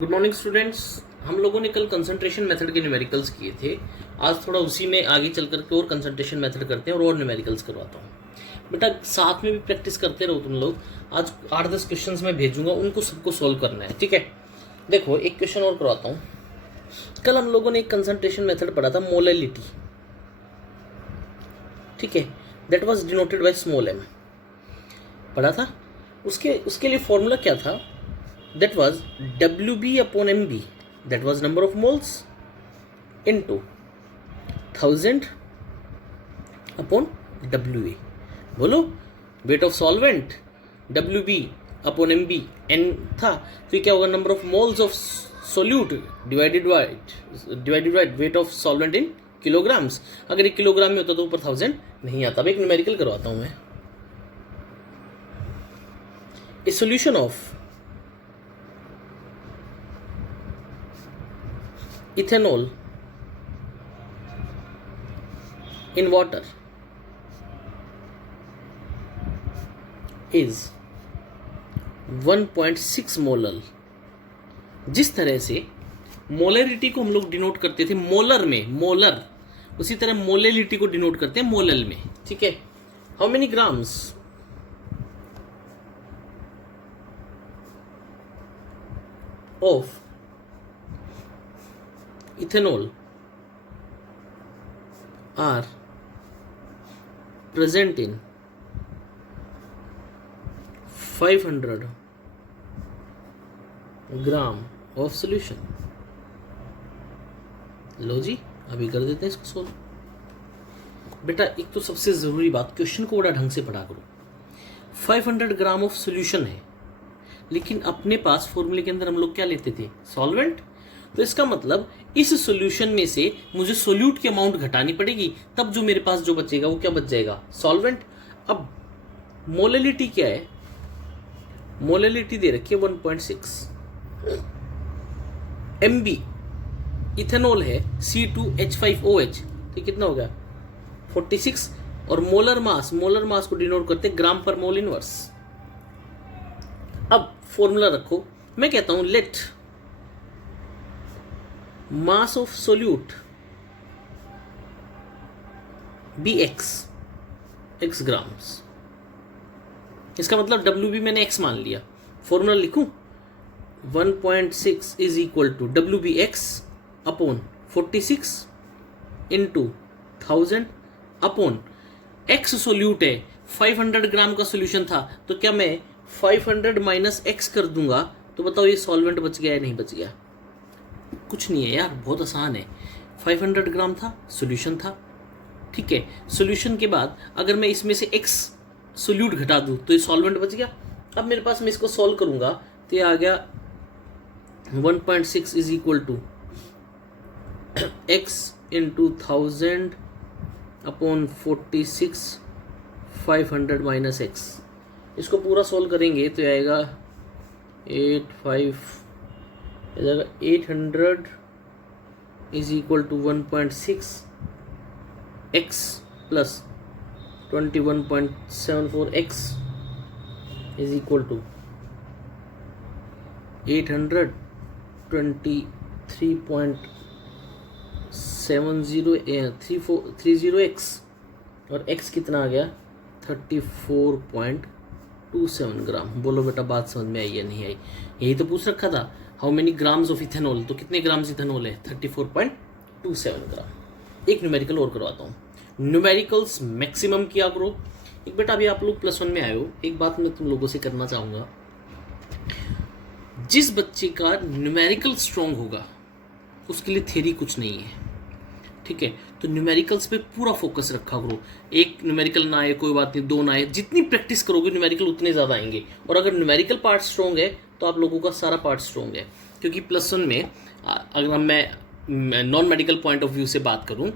Good morning students. हम लोगों ने कल कंसंट्रेशन मेथड के न्यूमेरिकल्स किए थे। आज थोड़ा उसी में आगे चल करके और कंसंट्रेशन मेथड करते हैं और न्यूमेरिकल्स करवाता हूँ। बेटा साथ में भी प्रैक्टिस करते रहो तुम लोग। आज 8-10 क्वेश्चंस मैं भेजूंगा, उनको सबको सोल्व करना है, ठीक है। देखो एक क्वेश्चन और करवाता हूँ। कल हम लोगों ने एक कंसंट्रेशन मेथड पढ़ा था, मोलैलिटी, ठीक है। That was denoted by small M पढ़ा था। उसके लिए फॉर्मूला क्या था? That was WB upon MB, that was number of moles, into 1000 upon WA। बोलो, weight of solvent WB upon MB n था, तो ये क्या होगा? Number of moles of solute divided by weight of solvent in kilograms. अगर ये kilogram में होता तो ऊपर 1000 नहीं आता। अब एक न्यूमेरिकल करवाता हूं मैं। ए solution of ethanol in water is 1.6 molar. जिस तरह से मोलरिटी को हम लोग डिनोट करते थे मोलर में, मोलर, उसी तरह मोलैलिटी को डिनोट करते हैं मोलल में, ठीक है। How many grams of ethanol are present in 500 gram of solution. लो जी, अभी कर देते हैं इसको सोल्व। बेटा एक तो सबसे जरूरी बात, क्वेश्चन को बड़ा ढंग से पढ़ा करो। 500 ग्राम ऑफ सॉल्यूशन है, लेकिन अपने पास फॉर्मूले के अंदर हम लोग क्या लेते थे? सॉल्वेंट। तो इसका मतलब इस सॉल्यूशन में से मुझे सोल्यूट की अमाउंट घटानी पड़ेगी, तब जो मेरे पास जो बचेगा वो क्या बच जाएगा? सॉल्वेंट। अब मोलैलिटी क्या है? मोलैलिटी दे रखी है 1.6 MB। इथेनॉल है C2H5OH, तो कितना हो गया? 46। और मोलर मास को डिनोट करते ग्राम पर मोल इनवर्स। अब फॉर्मूला रखो, मैं कहता हूं let mass of solute be x grams. इसका मतलब WB मैंने x मान लिया। फॉर्मूला लिखूं, 1.6 is equal to WBX upon 46 into 1000 upon x solute है। 500 ग्राम का सोल्यूशन था, तो क्या मैं 500 माइनस x कर दूंगा तो बताओ ये सॉल्वेंट बच गया या नहीं बच गया? कुछ नहीं है यार, बहुत आसान है। 500 ग्राम था, सॉल्यूशन था, ठीक है। सॉल्यूशन के बाद अगर मैं इसमें से x सोल्यूट घटा दूं तो ये सॉल्वेंट बच गया। अब मेरे पास, मैं इसको सॉल्व करूंगा तो ये आ गया 1.6 is equal to x into 1000 upon 46 500 minus x। इसको पूरा सॉल्व करेंगे तो आएगा 800 is equal to 1.6 x plus 21.74 x is equal to 823.70 x, और x कितना आ गया? 34.27 ग्राम। बोलो बेटा बात समझ में आई या नहीं आई? यही तो पूछ रखा था, how many grams of ethanol. तो कितने ग्राम्स इथेनॉल है? 34.27 ग्राम। एक न्यूमेरिकल और करवाता हूँ। न्यूमेरिकल्स मैक्सिमम किया करो। एक बेटा अभी आप लोग +1 में आए हो, एक बात मैं तुम लोगों से करना चाहूँगा। जिस बच्चे का न्यूमेरिकल स्ट्रॉन्ग होगा उसके लिए थ्योरी कुछ नहीं है, ठीक है। तो न्यूमेरिकल्स पे पूरा फोकस रखा करो। एक न्यूमेरिकल ना आए कोई बात नहीं, 2 ना आए, जितनी प्रैक्टिस करोगे न्यूमेरिकल उतने ज़्यादा आएंगे। और अगर न्यूमेरिकल पार्ट स्ट्रॉन्ग है तो आप लोगों का सारा पार्ट स्ट्रॉन्ग है। क्योंकि +1 में अगर मैं non medical point of view से बात करूं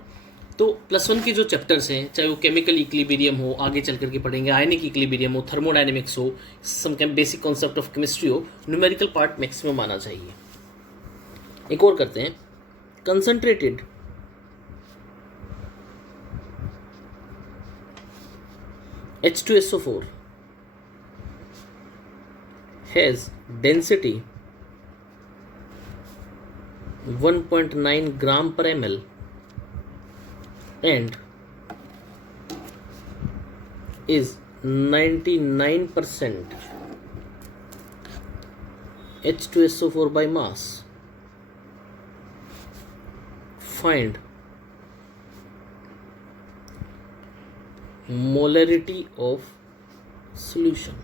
तो +1 के जो चैप्टर्स हैं, चाहे वो केमिकल इक्विलिब्रियम हो, आगे चल करके पढ़ेंगे, आयनिक इक्विलिब्रियम हो, थर्मोडायनेमिक्स हो, some basic concept of chemistry हो, न्यूमेरिकल पार्ट मैक्सिमम आना चाहिए। एक और करते हैं, कंसंट्रेटेड H2SO4 has density 1.9 ग्राम पर ml and is 99% H2SO4 by mass, find molarity of solution.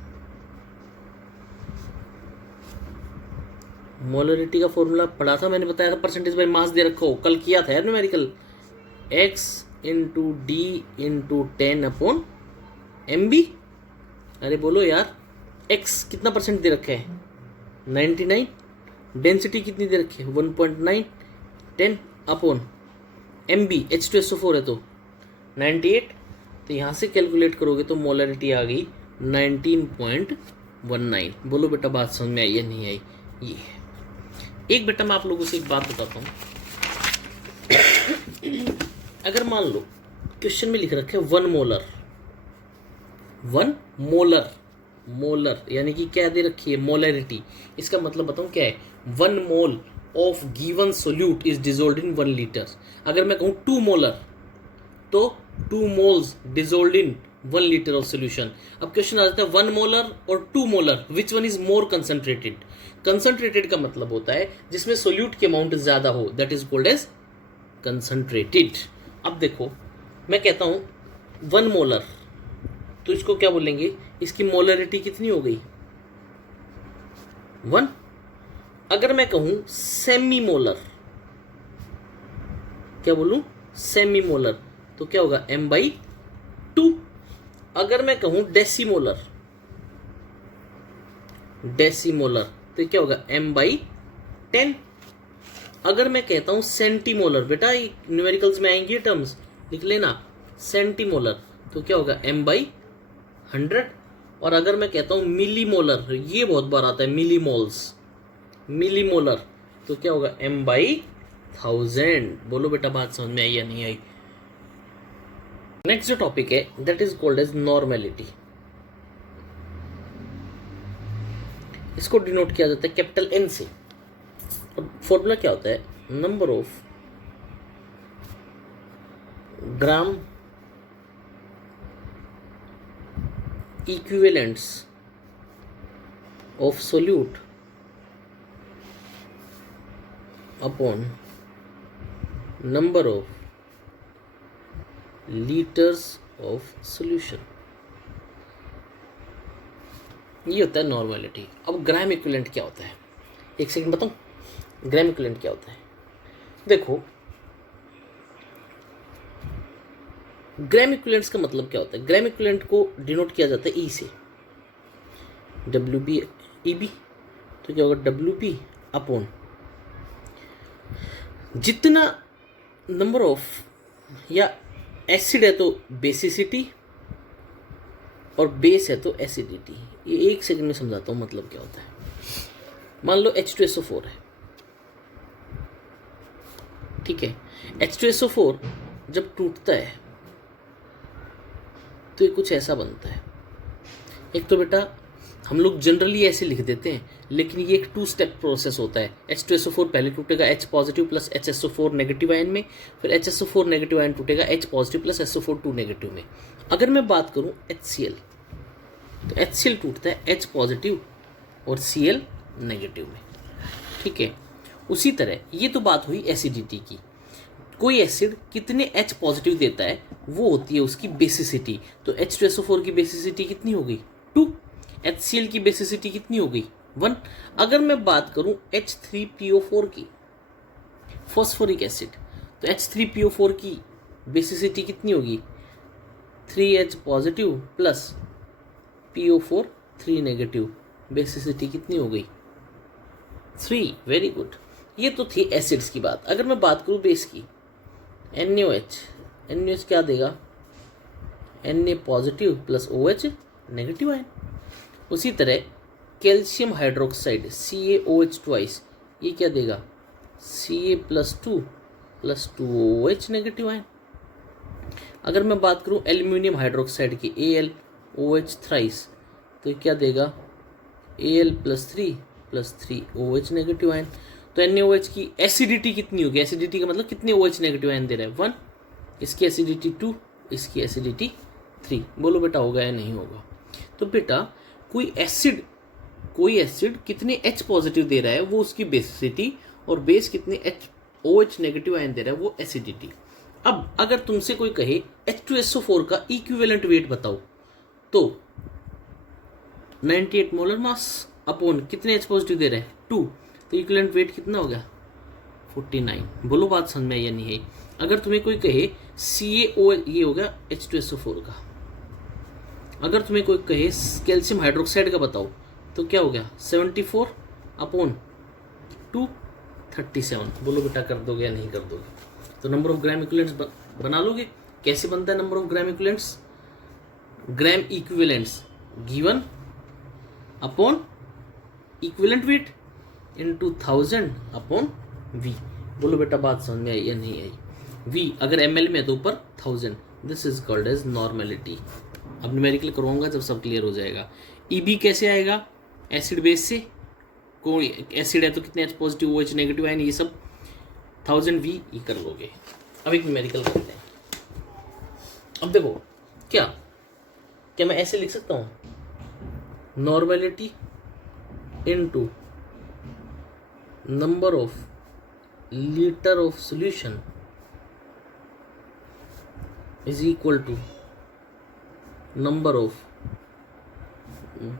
Molarity का फॉर्मूला पढ़ा था मैंने, बताया था, परसेंटेज बाय मास दे रखो, कल किया था यार numerical, x into D into 10 upon MB। अरे बोलो यार, x कितना परसेंट दे रखा है 99, डेंसिटी कितनी दे रखी है 1.9, 10 अपॉन MB, H2SO4 है तो 98, तो यहाँ से कैलकुलेट करोगे तो मोलरिटी आ गई 19.19। बोलो बेटा बात समझ में आई या नहीं आई? ये है। एक बेटा मैं आप लोगों से एक बात बताता हूँ, अगर मान लो क्वेश्चन में लिख रखे 1 मोलर, 1 मोलर, मोलर यानी कि क्या दे रखी है मोलरिटी, इसका मतलब बताऊँ क्या है, 1 mole of given solute is dissolved in 1 litre. अगर मैं कहूँ 2 मोलर तो 2 moles dissolved in 1 litre of solution. अब क्वेश्चन आ जाता है 1 मोलर और 2 molar, which one is more concentrated. Concentrated का मतलब होता है जिसमें सोल्यूट की अमाउंट ज्यादा हो, that is called as concentrated. अब देखो मैं कहता हूं 1 मोलर, तो इसको क्या बोलेंगे, इसकी मोलरिटी कितनी हो गई 1। अगर मैं कहूं सेमी मोलर, क्या बोलूं सेमी मोलर, तो क्या होगा m/2। अगर मैं कहूं डेसीमोलर, डेसीमोलर तो क्या होगा m/10। अगर मैं कहता हूं सेंटीमोलर, बेटा न्यूमेरिकल्स में आएंगे टर्म्स, लिख लेना, सेंटीमोलर तो क्या होगा m/100। और अगर मैं कहता हूं मिलीमोलर, ये बहुत बार आता है मिलीमोल्स, मिलीमोलर तो क्या होगा m/1000। बोलो बेटा बात समझ में आई या नहीं आई? नेक्स्ट जो टॉपिक है that is called as normality. इसको डिनोट किया जाता है कैपिटल N से। और फॉर्मूला क्या होता है, number of gram equivalents of solute upon number of litres of solution, ये होता है नॉर्मेलिटी। अब ग्राम इक्विवेलेंट क्या होता है, एक सेकंड बताऊं, ग्राम इक्विवेलेंट क्या होता है। देखो ग्राम इक्विवेलेंट्स का मतलब क्या होता है, ग्राम इक्विवेलेंट को डिनोट किया जाता है E से, WB/EB, तो क्या होगा WB अपॉन जितना नंबर ऑफ, या एसिड है तो बेसिसिटी और बेस है तो एसिडिटी। ये एक सेकंड में समझाता हूँ मतलब क्या होता है। मान लो H2SO4 है, ठीक है, H2SO4 जब टूटता है तो ये कुछ ऐसा बनता है। एक तो बेटा हम लोग जनरली ऐसे लिख देते हैं, लेकिन ये एक 2 स्टेप प्रोसेस होता है। H2SO4 पहले टूटेगा H positive plus HSO4 negative ion में, फिर HSO4 नेगेटिव आयन टूटेगा H positive plus SO4 2 negative में। अगर मैं बात करूं HCl, तो HCl टूटता है H पॉजिटिव और Cl नेगेटिव में, ठीक है। उसी तरह ये तो बात हुई एसिडिटी की, कोई एसिड कितने H पॉजिटिव देता है वो होती है उसकी बेसिसिटी। तो H2SO4 की बेसिसिटी कितनी हो गई 2, HCl की बेसिसिटी कितनी हो गई 1। अगर मैं बात करूं H3PO4 की, फॉस्फोरिक एसिड, तो H3PO4 की बेसिसिटी कितनी होगी 3H positive plus PO4 3 negative, basicity कितनी हो गई 3। वेरी गुड, ये तो थी एसिड्स की बात। अगर मैं बात करूं बेस की, NaOH क्या देगा Na positive plus OH negative ion. उसी तरह कैल्शियम हाइड्रोक्साइड CaOH ट्वाइस, ये क्या देगा Ca plus 2 plus 2OH negative ion. अगर मैं बात करूं एल्यूमिनियम हाइड्रोक्साइड की AlOH थ्राइस, तो क्या देगा Al plus 3 plus 3OH negative ion. तो NaOH की एसिडिटी कितनी होगी, एसिडिटी का मतलब कितने OH नेगेटिव आयन दे रहा है 1, इसकी एसिडिटी 2, इसकी एसिडिटी 3। बोलो बेटा होगा या नहीं होगा। तो बेटा कोई एसिड कितने H पॉजिटिव दे रहा है वो उसकी बेसिसिटी, और बेस कितने OH नेगेटिव आयन दे रहा है वो एसिडिटी। अब अगर तुमसे कोई कहे H2SO4 का इक्विवेलेंट वेट बताओ, तो 98 मोलर मास अपॉन कितने H पॉजिटिव दे रहे हैं 2, तो इक्विवेलेंट वेट कितना हो गया 49। बोलो बात समझ में आई या नहीं है। अगर तुम्हें कोई कहे CaO, ये हो गया H2SO4 का, अगर तुम्हें कोई कहे कैल्शियम हाइड्रोक्साइड का बताओ, तो क्या हो गया 74 अपॉन 2 37। बोलो बेटा कर दोगे या नहीं कर दोगे। तो नंबर ऑफ ग्राम इक्विवेलेंट्स बना लोगे। कैसे बनता है number of gram equivalents, gram equivalents given upon equivalent weight into 1000 upon V। बोलो बेटा बात समझ में आई या नहीं आई। V अगर ml में है तो ऊपर 1000, this is called as normality. अब न्यूमेरिकल करवाऊंगा जब सब क्लियर हो जाएगा। EB कैसे आएगा, एसिड बेस से, कोई एसिड है तो कितने H positive OH negative ion, ये सब 1000 V ये कर लोगे। अब एक न्यूमेरिकल करते हैं। अब देखो क्या मैं ऐसे लिख सकता हूँ, normality into number of litre of solution is equal to number of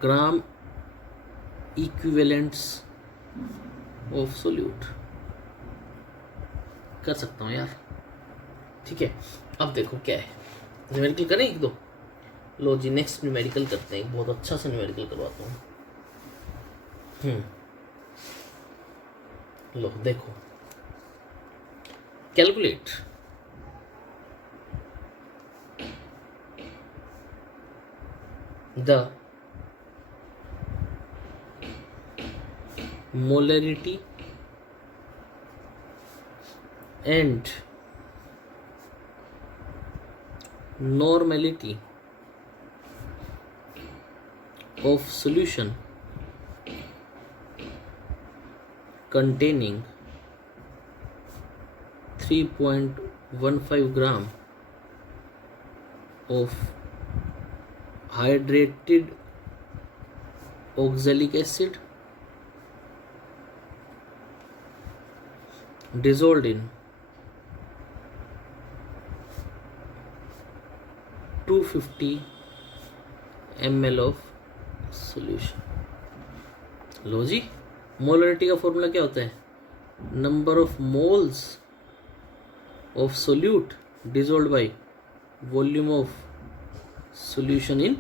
gram equivalents of solute. कर सकता हूँ यार, ठीक है। अब देखो क्या है, न्यूमेरिकल करें एक दो। लो जी नेक्स्ट न्यूमेरिकल करते हैं, बहुत अच्छा सा न्यूमेरिकल करवाता हूँ। लो देखो, calculate the molarity and normality of solution containing 3.15 gram of hydrated oxalic acid dissolved in 250 ml of solution। लो जी, मोलरिटी का फॉर्मूला क्या होता है, number of moles of solute dissolve by volume of solution in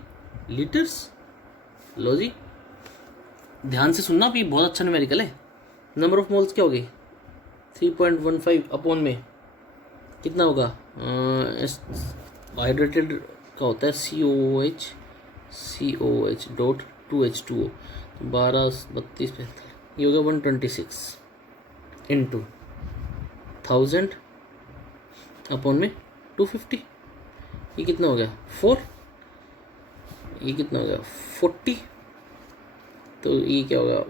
liters. लो जी ध्यान से सुनना, भी बहुत अच्छा न्यूमेरिकल है। नंबर ऑफ मोल्स क्या हो गई 3.15 अपॉन में कितना होगा, हाइड्रेटेड का होता है COOH डॉट 2H2O, 12 32 45, ये हो गया 126 इंटू 1000 अपॉन में 250, ये कितना हो गया 4, ये कितना हो गया 40, तो ये क्या होगा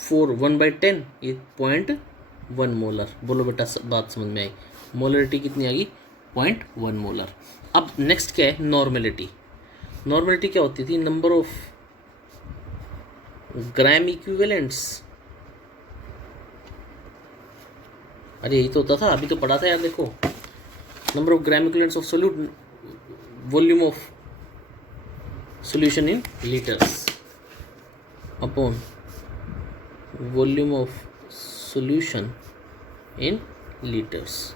4 1/10, ये 0.1 मोलर। बोलो बेटा बात समझ में आई, मोलरिटी कितनी आ गई 0.1 मोलर। अब नेक्स्ट क्या है नॉर्मेलिटी। नॉर्मेलिटी क्या होती थी, नंबर ऑफ ग्राम इक्विवेलेंट्स, अरे यही तो होता था, अभी तो पढ़ा था यार। देखो number of gram equivalents of solute volume of solution in litres upon volume of solution in litres.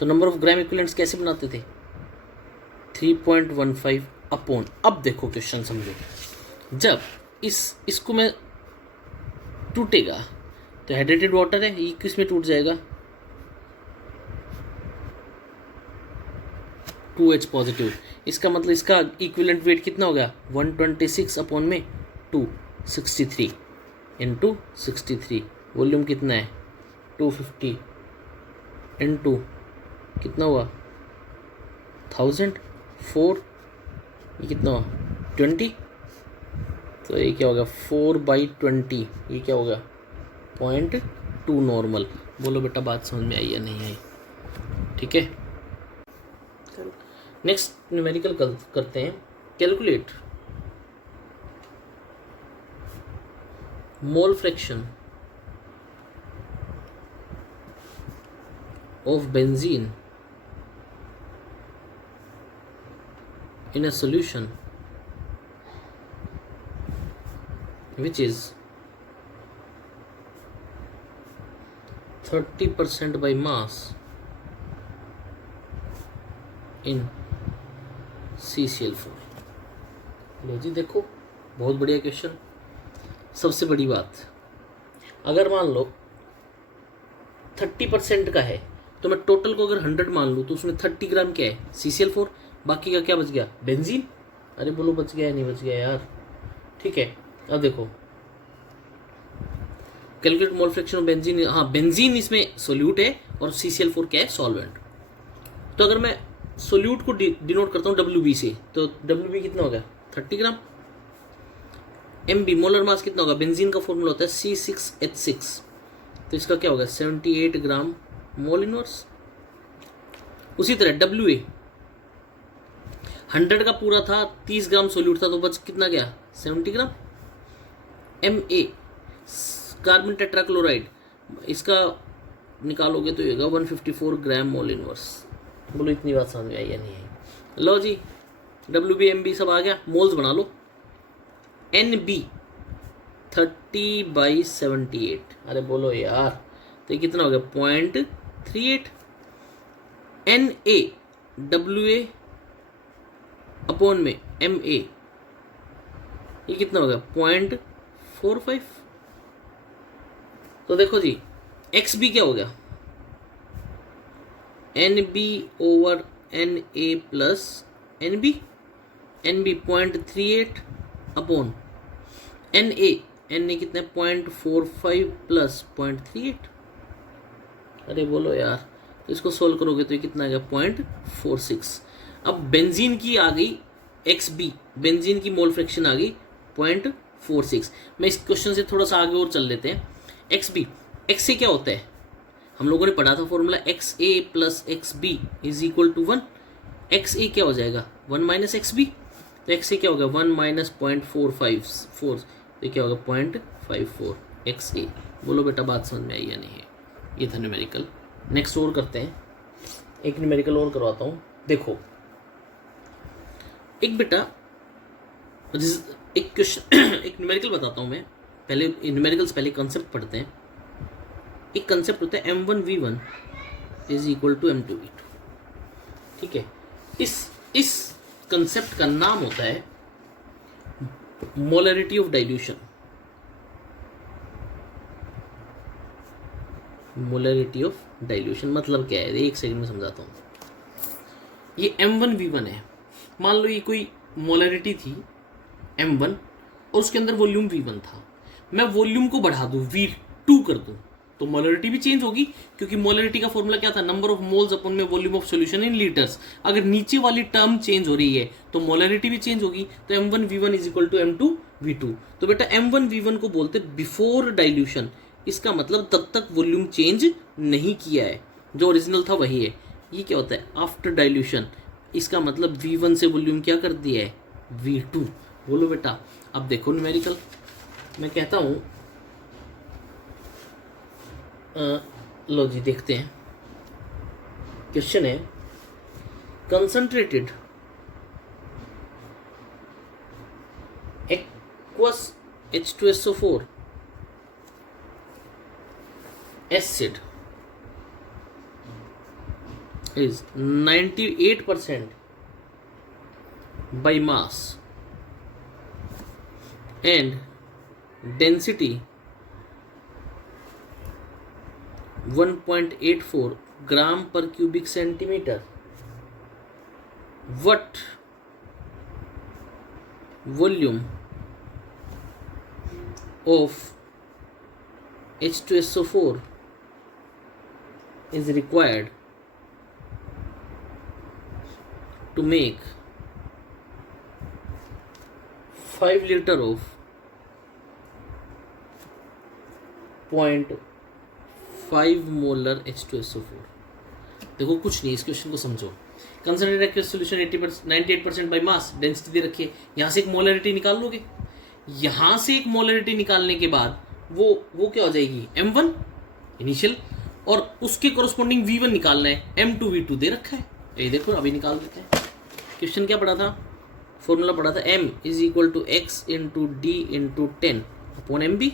तो नंबर ऑफ ग्राम इक्विवेलेंट्स कैसे बनाते थे 3.15 अपॉन। अब देखो क्वेश्चन समझो, जब इसको मैं टूटेगा तो हाइड्रेटेड वाटर है, ये किस में टूट जाएगा 2H पॉजिटिव। इसका मतलब इसका इक्विवेलेंट वेट कितना हो गया 126 अपॉन में 263 इंटू 63, वॉल्यूम कितना है 250 इंटू कितना हुआ 1000 4, ये कितना हुआ 20, तो ये क्या होगा 4/20, ये क्या होगा 0.2 टू नॉर्मल। बोलो बेटा बात समझ में आई या नहीं आई? ठीक है, नेक्स्ट न्यूमेरिकल करते हैं। Calculate mole fraction of benzene in a solution which is 30% by mass in CCl4। लो जी देखो, बहुत बढ़िया क्वेश्चन। सबसे बड़ी बात, अगर मान लो 30% का है तो मैं टोटल को अगर 100 मान लूँ तो उसमें 30 ग्राम क्या है? CCl4। बाकी का क्या बच गया? बेंजीन। अरे बोलो बच गया या नहीं बच गया यार? ठीक है, अब देखो calculate mole fraction of benzene. हाँ, बेंजीन इसमें सोल्यूट है और CCl4 क्या है? सॉल्वेंट। तो अगर मैं सोल्यूट को डिनोट करता हूँ WB से, तो WB कितना हो गया? 30 ग्राम। MB मोलर मास कितना होगा? बेंजीन का फॉर्मूला होता है C6H6, तो इसका क्या होगा? 78 ग्राम मोल इनवर्स। उसी तरह WA 100 का पूरा था, 30 ग्राम सोल्यूट था, तो बच कितना गया? 70 ग्राम। MA कार्बन टेट्राक्लोराइड, इसका निकालोगे तो ये होगा 154 ग्राम मोल इनवर्स। बोलो इतनी बात समझ में आई या नहीं आई? लो जी, WB MB सब आ गया, मोल्स बना लो। NB 30/78, अरे बोलो यार, तो ये कितना हो गया? 0.38। NA WA अपॉन में MA, ये कितना हो गया? 0.45। तो देखो जी, XB क्या हो गया? NB over NA plus NB। NB 0.38 upon NA कितने? 0.45 प्लस 0.38। अरे बोलो यार, इसको सोल्व करोगे तो ये कितना आ गया? 0.46। अब बेंजीन की आ गई XB, बेंजीन की मोल फ्रैक्शन आ गई 0.46। मैं इस क्वेश्चन से थोड़ा सा आगे और चल लेते हैं। XB, XA क्या होता है? हम लोगों ने पढ़ा था formula, XA plus XB is equal to 1। XA क्या हो जाएगा? 1 माइनस XB। तो XA क्या होगा? 1 माइनस 0.454, तो क्या होगा? 0.54 XA। बोलो बेटा बात समझ में आई या नहीं है? ये था न्यूमेरिकल। नेक्स्ट और करते हैं, एक न्यूमेरिकल और करवाता हूँ। देखो एक बेटा, एक क्वेश्चन एक न्यूमेरिकल बताता हूँ मैं। पहले न्यूमेरिकल्स पहले कंसेप्ट पढ़ते हैं। एक कंसेप्ट होता है M1V1 is equal to M2V2। ठीक है, इस कंसेप्ट का नाम होता है molarity of dilution. Molarity of dilution मतलब क्या है? एक सेकंड में समझाता हूँ। ये M1V1 है, मान लो ये कोई मोलरिटी थी M1 और उसके अंदर वॉल्यूम V1 था। मैं वॉल्यूम को बढ़ा दूं, V2 कर दूं, तो मोलरिटी भी चेंज होगी, क्योंकि मोलरिटी का फॉर्मूला क्या था? नंबर ऑफ मोल्स अपन में volume of solution in litres. अगर नीचे वाली टर्म चेंज हो रही है तो मोलरिटी भी चेंज होगी। तो M1V1 is equal to M2V2। तो बेटा M1V1 को बोलते बिफोर डाइल्यूशन। इसका मतलब तब तक वॉल्यूम चेंज नहीं किया है, जो ओरिजिनल था वही है। ये क्या होता है? After dilution. इसका मतलब V1 से वॉल्यूम क्या कर दिया है? V2। बोलो बेटा, अब देखो न्यूमेरिकल मैं कहता हूं, लो जी देखते हैं। क्वेश्चन है concentrated aqueous H2SO4 acid is 98% by mass and density 1.84 gram per cubic centimeter. What volume of H2SO4 is required to make 5 liter of 5 molar H2SO4। देखो कुछ नहीं, इस क्वेश्चन को समझो। Concentrated aqueous solution 98% by mass, density दे रखी है, यहाँ से एक मोलरिटी निकाल लोगे। यहाँ से एक मोलरिटी निकालने के बाद वो क्या हो जाएगी, M1 इनिशियल, और उसके कोरस्पॉन्डिंग V1 निकालना है, M2 V2 दे रखा है। ये देखो अभी निकाल देते हैं। क्वेश्चन क्या पढ़ा था, फॉर्मूला पढ़ा था, M = x × d × 10 upon MB।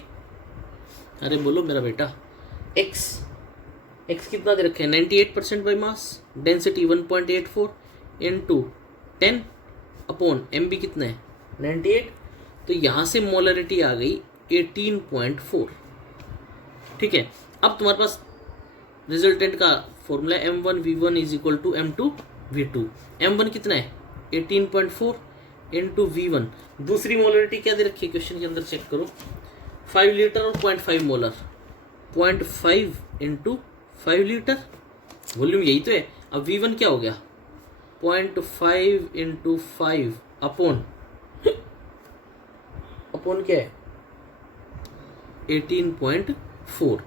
अरे बोलो मेरा बेटा, x कितना दे रखे हैं, 98% by mass, density 1.84 × 10 upon MB कितना है, 98। तो यहाँ से मोलरिटी आ गई 18.4। ठीक है, अब तुम्हारे पास रिजल्टेंट का formula M1 V1 = M2 V2। M1 कितना है, 18.4 × V1। दूसरी मोलरिटी क्या दे रखी है क्वेश्चन के अंदर, चेक करो, 5 लीटर और 0.5 मोलर, 0.5 × 5 लीटर, वॉल्यूम यही तो है। अब V1 क्या हो गया, 0.5 × 5 अपॉन क्या है, 18.4।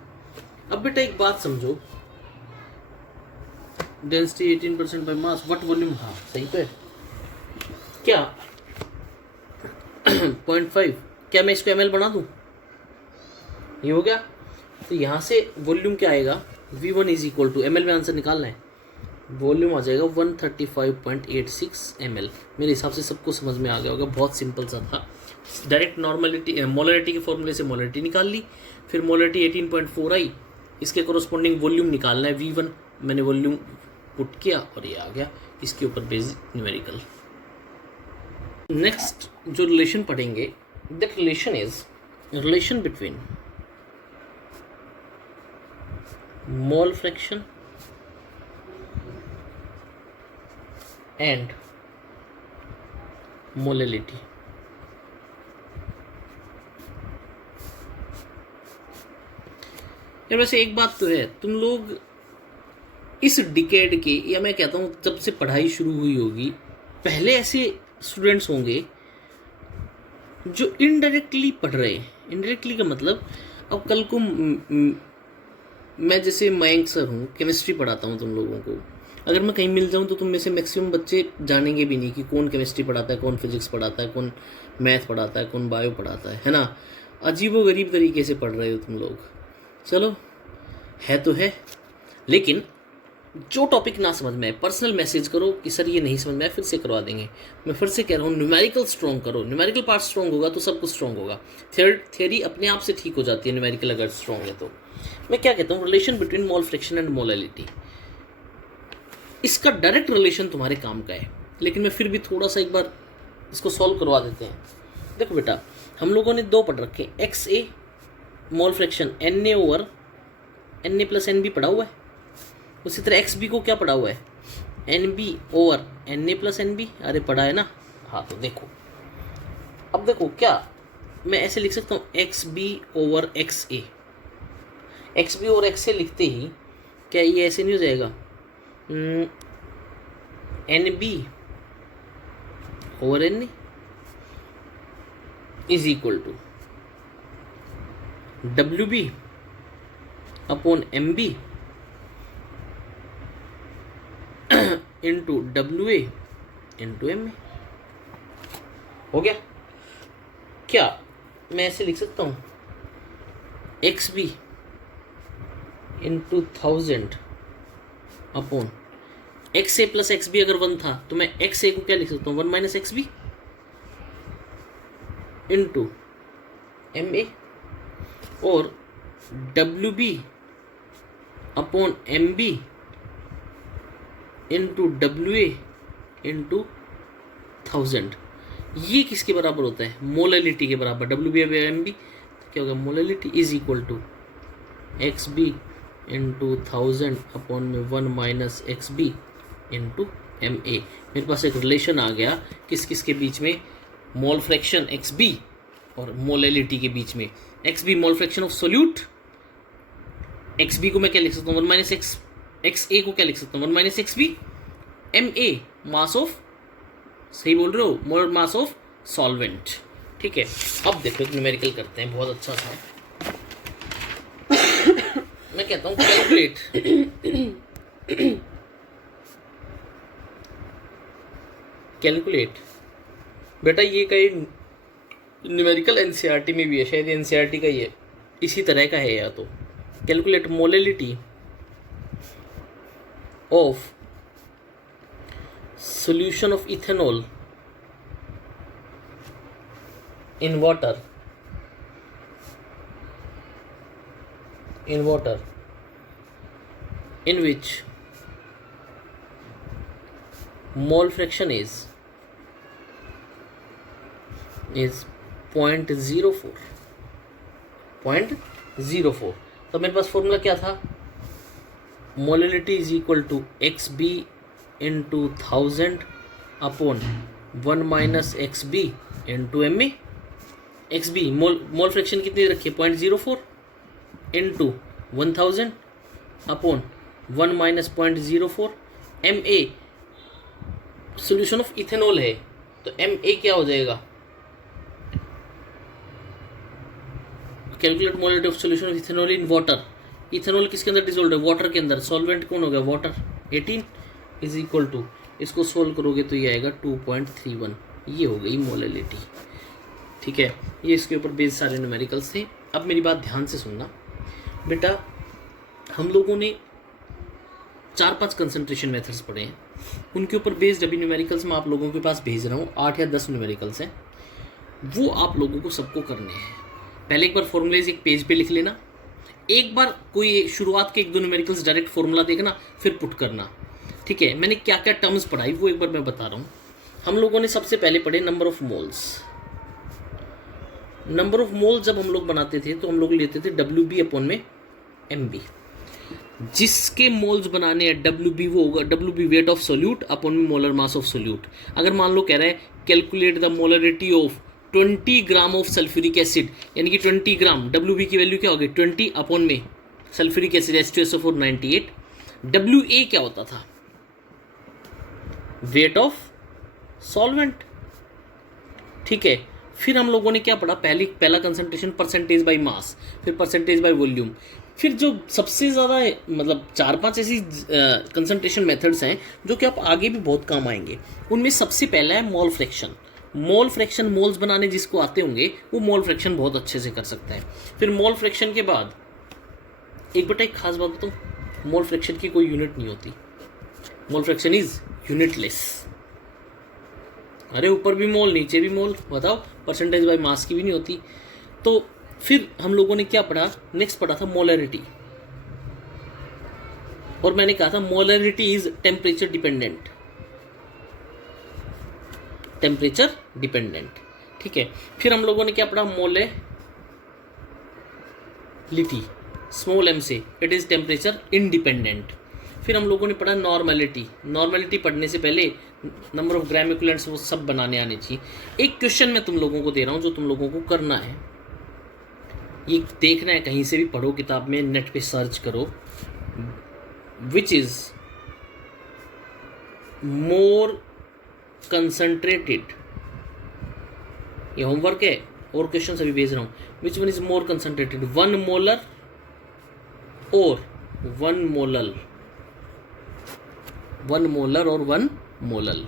अब बेटा एक बात समझो, density 18% by mass, what volume, हाँ सही तो है क्या, 0.5, क्या मैं इसको ml बना दूं, ये हो गया। तो यहाँ से वॉल्यूम क्या आएगा, V1 = ml में आंसर निकालना है, वॉल्यूम आ जाएगा 135.86 ml। मेरे हिसाब से सबको समझ में आ गया होगा, बहुत सिंपल सा था। डायरेक्ट नॉर्मलिटी मोलरिटी के फॉर्मूले से मोलरिटी निकाल ली, फिर मोलरिटी 18.4 आई, इसके कोरस्पॉन्डिंग वॉल्यूम निकालना है V1, मैंने वॉल्यूम पुट किया और ये आ गया, इसके ऊपर बेसिक न्यूमेरिकल। नेक्स्ट जो रिलेशन पढ़ेंगे, that relation is relation between mole fraction and molality. यार वैसे एक बात तो है, तुम लोग इस डिकेड के, या मैं कहता हूँ जब से पढ़ाई शुरू हुई होगी, पहले ऐसे स्टूडेंट्स होंगे जो इनडायरेक्टली पढ़ रहे हैं। इनडायरेक्टली का मतलब, अब कल को मैं जैसे मयंक सर हूँ, केमिस्ट्री पढ़ाता हूँ तुम लोगों को, अगर मैं कहीं मिल जाऊँ तो तुम में से मैक्सिमम बच्चे जानेंगे भी नहीं कि कौन केमिस्ट्री पढ़ाता है, कौन फिजिक्स पढ़ाता है, कौन मैथ पढ़ाता है, कौन बायो पढ़ाता है ना। अजीबोगरीब तरीके से पढ़ रहे हो तुम लोग। चलो है तो है, लेकिन जो टॉपिक ना समझ में आए पर्सनल मैसेज करो कि सर ये नहीं समझ में आया, फिर से करवा देंगे। मैं फिर से कह रहा हूँ, न्यूमेरिकल स्ट्रॉन्ग करो, न्यूमेरिकल पार्ट स्ट्रॉन्ग होगा तो सब कुछ स्ट्रॉन्ग होगा। थियरी अपने आप से ठीक हो जाती है, न्यूमेरिकल अगर स्ट्रॉन्ग है तो। मैं क्या कहता हूँ, relation between mole fraction and molality, इसका डायरेक्ट रिलेशन तुम्हारे काम का है, लेकिन मैं फिर भी थोड़ा सा एक बार इसको सॉल्व करवा देते हैं। देखो बेटा, हम लोगों ने दो पढ़ रखे, XA mole fraction Na + NB पढ़ा हुआ है, उसी तरह XB को क्या पढ़ा हुआ है, NB / Na + NB, अरे पढ़ा है ना। हाँ तो देखो, अब देखो क्या मैं ऐसे लिख सकता हूँ, XB / XA। XB और XA लिखते ही क्या ये ऐसे नहीं हो जाएगा, NB / Na = WB / MB × WA × MA। हो गया क्या, मैं ऐसे लिख सकता हूँ, XB × 1000 अपॉन XA + XB अगर 1 था तो मैं XA को क्या लिख सकता हूँ, 1 - XB × MA, और WB / MB × WA × 1000। ये किसके बराबर होता है, मोलैलिटी के बराबर। WB / MB तो क्या होगा, मोलैलिटी = XB × 1000 अपॉन में 1 - XB × MA। मेरे पास एक रिलेशन आ गया किस किस के बीच में, मोल फ्रैक्शन XB और मोलैलिटी के बीच में। XB mole fraction of solute, XB को मैं क्या लिख सकता हूँ, 1 - XA को क्या लिख सकता हूँ, 1 - XB। MA मास ऑफ, सही बोल रहे हो, मोलर मास ऑफ सॉल्वेंट। ठीक है, अब देखो एक न्यूमेरिकल करते हैं, बहुत अच्छा था। मैं कहता हूँ कैलकुलेट। बेटा ये कहीं न्यूमेरिकल एनसीईआरटी में भी है, शायद एनसीईआरटी का ही है, इसी तरह का है या तो। Calculate molality of solution of ethanol in water in which mole fraction is 0.04। तो मेरे पास फॉर्मूला क्या था, molality is equal to x B into 1000 upon 1 minus x B into M A. X B mole fraction कितनी रखी है 0.04 into 1000 upon 1 minus 0.04। M A solution of ethanol है, तो M A क्या हो जाएगा, calculate molality of solution of ethanol in water. Ethanol किसके अंदर डिसॉल्व है, वाटर के अंदर। सॉल्वेंट कौन हो गया, वाटर। 18 इज इक्वल टू, इसको सोल्व करोगे तो ये आएगा 2.31। ये हो गई मोलैलिटी। ठीक है, ये इसके ऊपर बेस सारे न्यूमेरिकल्स थे। अब मेरी बात ध्यान से सुनना बेटा, हम लोगों ने 4-5 कंसंट्रेशन मेथड्स पढ़े हैं, उनके ऊपर बेस्ड अभी न्यूमेरिकल्स मैं आप लोगों के पास भेज रहा हूँ। 8 या 10 न्यूमेरिकल्स हैं, वो आप लोगों को सबको करने हैं। पहले एक बार फॉर्मूलेज एक पेज पे लिख लेना, एक बार कोई शुरुआत के 1-2 न्यूमेरिकल्स डायरेक्ट फॉर्मूला देखना, फिर पुट करना। ठीक है, मैंने क्या क्या टर्म्स पढ़ाई वो एक बार मैं बता रहा हूँ। हम लोगों ने सबसे पहले पढ़े number of moles. Number of moles जब हम लोग बनाते थे तो हम लोग लेते थे WB अपॉन में MB। जिसके मोल्स बनाने हैं WB वो होगा WB weight of solute upon में मोलर मास ऑफ सोल्यूट। अगर मान लो कह रहा है calculate the molarity of 20 gram of sulphuric acid, यानी कि 20 ग्राम, WB की वैल्यू क्या होगी 20 अपॉन में सल्फ्यूरिक एसिड H2SO4 98। WA क्या होता था, वेट ऑफ सॉल्वेंट। ठीक है, फिर हम लोगों ने क्या पढ़ा, पहला कंसंट्रेशन परसेंटेज बाय मास, फिर परसेंटेज बाय वॉल्यूम। फिर जो सबसे ज़्यादा मतलब 4-5 ऐसी कंसंट्रेशन मेथड्स हैं जो कि आप आगे भी बहुत काम आएंगे। उनमें सबसे पहला है mole fraction. Mole fraction, moles बनाने जिसको आते होंगे वो मोल फ्रैक्शन बहुत अच्छे से कर सकता है। फिर मोल फ्रैक्शन के बाद एक खास बात बताऊँ, मोल फ्रैक्शन की कोई यूनिट नहीं होती। Mole fraction is unitless. अरे ऊपर भी मोल नीचे भी मोल, बताओ, परसेंटेज बाय मास की भी नहीं होती। तो फिर हम लोगों ने क्या पढ़ा, नेक्स्ट पढ़ा था मोलैरिटी। और मैंने कहा था molarity is temperature dependent. Temperature dependent. ठीक है, फिर हम लोगों ने क्या पढ़ा, मोलैलिटी, स्मॉल m से, इट इज टेम्परेचर इंडिपेंडेंट। फिर हम लोगों ने पढ़ा नॉर्मेलिटी। नॉर्मेलिटी पढ़ने से पहले नंबर ऑफ ग्राम इक्विवेलेंट्स वो सब बनाने आने चाहिए। एक क्वेश्चन मैं तुम लोगों को दे रहा हूँ जो तुम लोगों को करना है, ये देखना है, कहीं से भी पढ़ो, किताब में, नेट पे सर्च करो, विच इज मोर कंसंट्रेटेड। ये होमवर्क है और क्वेश्चन अभी भेज रहा हूँ। Which one is more concentrated, 1 molar और 1 मोलल, 1 मोलर और 1 मोलल।